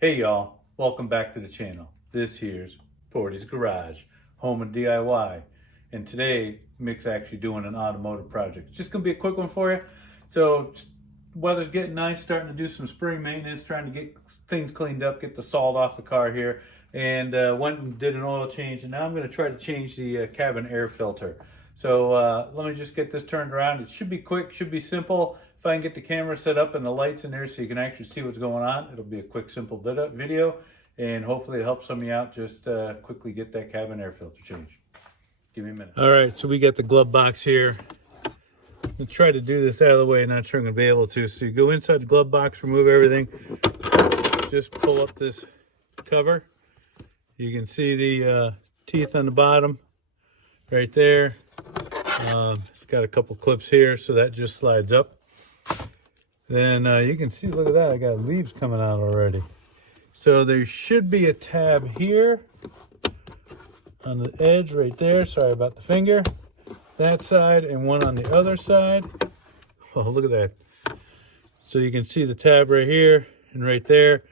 Hey y'all, welcome back to the channel. This here's Portie's Garage, home of DIY. And today, Mick's actually doing an automotive project. It's just gonna be a quick one for you. So, weather's getting nice, starting to do some spring maintenance, trying to get things cleaned up, get the salt off the car here. And went and did an oil change, and now I'm gonna try to change the cabin air filter. So let me just get this turned around. It should be quick, should be simple. If I can get the camera set up and the lights in there so you can actually see what's going on, it'll be a quick, simple video, and hopefully it helps some of you out. Just quickly get that cabin air filter changed. Give me a minute. All right, so we got the glove box here. I'll try to do this out of the way. Not sure I'm gonna be able to. So you go inside the glove box, remove everything. Just pull up this cover. You can see the teeth on the bottom right there. It's got a couple clips here, so that just slides up. Then you can see, look at that, I got leaves coming out already. So there should be a tab here on the edge right there. Sorry about the finger. That side and one on the other side. Oh, look at that. So you can see the tab right here and right there.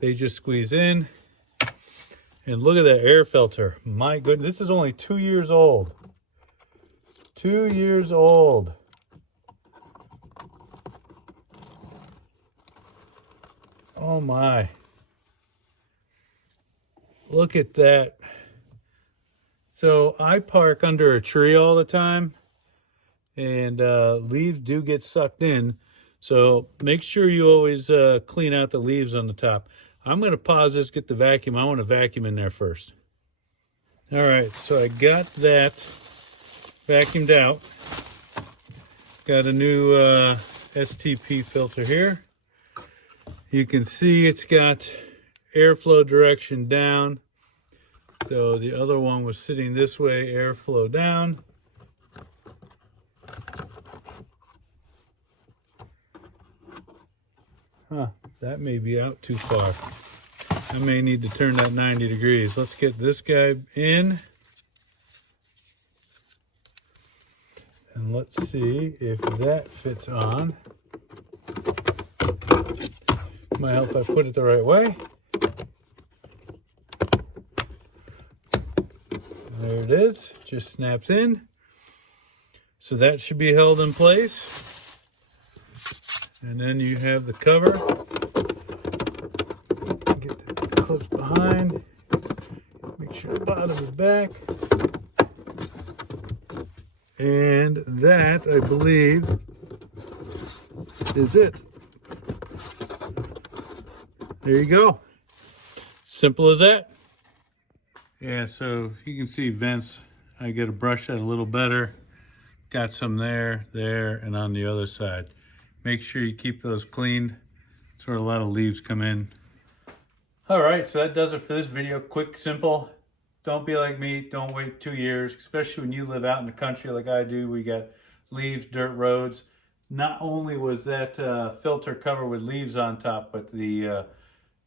They just squeeze in. And look at that air filter. My goodness, this is only 2 years old. 2 years old. Oh my. Look at that. So I park under a tree all the time, and leaves do get sucked in. So make sure you always clean out the leaves on the top. I'm going to pause this, get the vacuum. I want to vacuum in there first. All right, so I got that vacuumed out. Got a new STP filter here. You can see it's got airflow direction down. So the other one was sitting this way, airflow down. That may be out too far. I may need to turn that 90 degrees. Let's get this guy in. And let's see if that fits on. Might help if I put it the right way. There it is, just snaps in. So that should be held in place. And then you have the cover. Get the clips behind. Make sure the bottom is back. And that, I believe, is it. There you go. Simple as that. Yeah, so you can see vents. I got to brush that a little better. Got some there, and on the other side. Make sure you keep those cleaned. That's where a lot of leaves come in. All right, so that does it for this video. Quick, simple. Don't be like me. Don't wait 2 years, especially when you live out in the country like I do. We got leaves, dirt roads. Not only was that filter covered with leaves on top, but the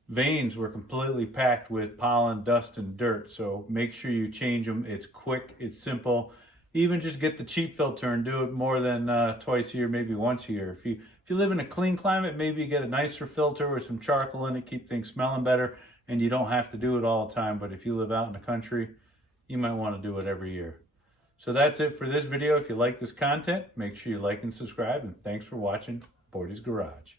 vanes were completely packed with pollen, dust, and dirt. So make sure you change them. It's quick, it's simple. Even just get the cheap filter and do it more than twice a year, maybe once a year. If you live in a clean climate, maybe you get a nicer filter with some charcoal in it, keep things smelling better, and you don't have to do it all the time. But if you live out in the country, you might want to do it every year. So that's it for this video. If you like this content, make sure you like and subscribe, and thanks for watching Portie's Garage.